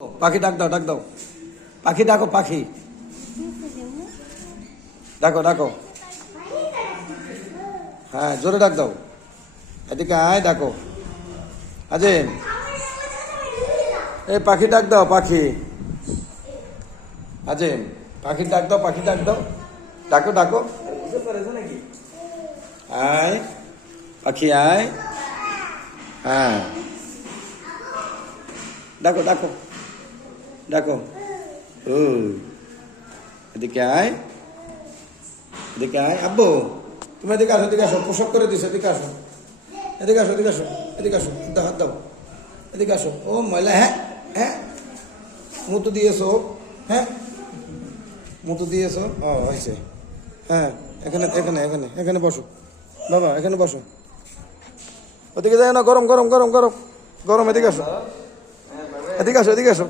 পাখি ডাক দাও, ডাক দাও। পাখি ডাকো, পাখি ডাকো, ডাকো। হ্যাঁ, জোরে ডাক দাও। এদিকে আয়, ডাকো। আজিম, এই পাখি ডাক দাও, পাখি। আজিম, পাখি ডাক দাও, পাখি ডাক দাও। ডাকো, ডাকো। আয় পাখি, আয়। হ্যাঁ, ডাকো, ডাকো, ডাকো। ও, এদিকে আয়, এদিকে আয়। আব্বু, তুমি এদিকে আসো, এদিকে আসো। পোশাক করে দিছো, এদিকে আসো, এদিকে আসো, এদিকে আসো, এদিকে আসো। হাত দাও, এদিকে আসো। ও ময়লা, হ্যাঁ হ্যাঁ। মুতু দিয়েছো, হ্যাঁ মুতু দিয়েছো। ও হয়েছে। হ্যাঁ, এখানে এখানে এখানে এখানে বসো বাবা, এখানে বসো। ওদিকে যায় না, গরম গরম গরম গরম গরম। এদিকে আসো, এদিকে আসো, এদিকে আসো।